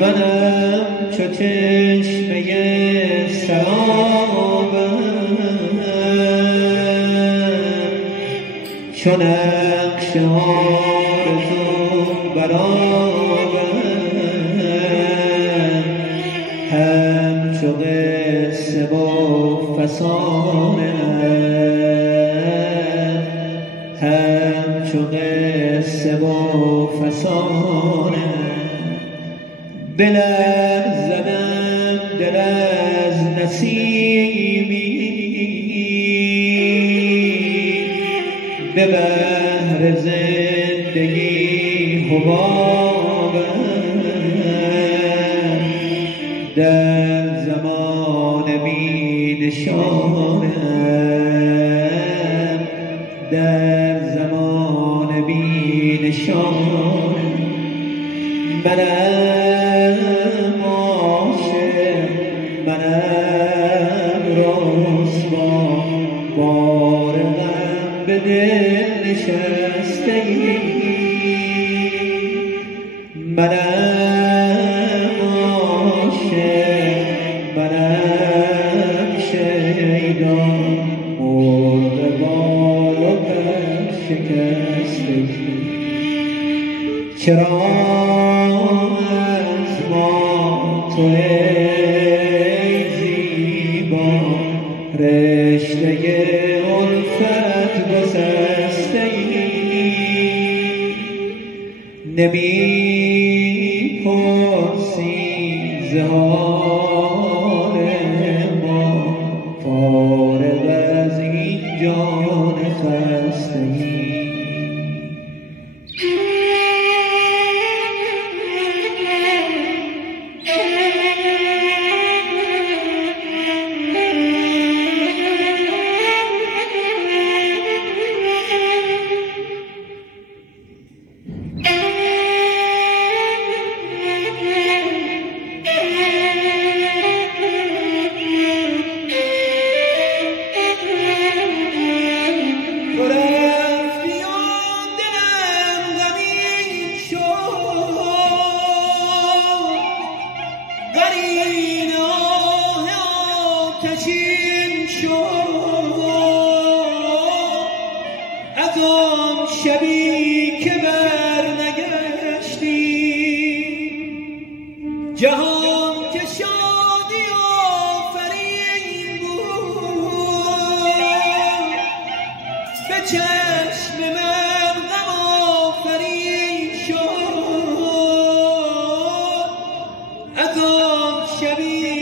منم چو چشمه سرابم، چو نقش آرزو برآبم، همچو قصه و فسانه، همچو قصه و فسانه، بلرزدم دل از نسیمی، به بحر زندگی حبابم، در زمان بی نشانم، در زمان بی نشانم، منم عاشق، منم رسوا، بار غم به دل نشستگی، منم عاشق، منم شیدا، مرغ بال و پر شکستگی. چرا از ما تو ای زیبا، رشته الفت گسستگی، نمی پرسی ز حال ما، فارغ از این جان خستگی. شبی که برنگشتی، جهان که شادی آفرین بود، به چشم من غم آفرین شد، از آن شبی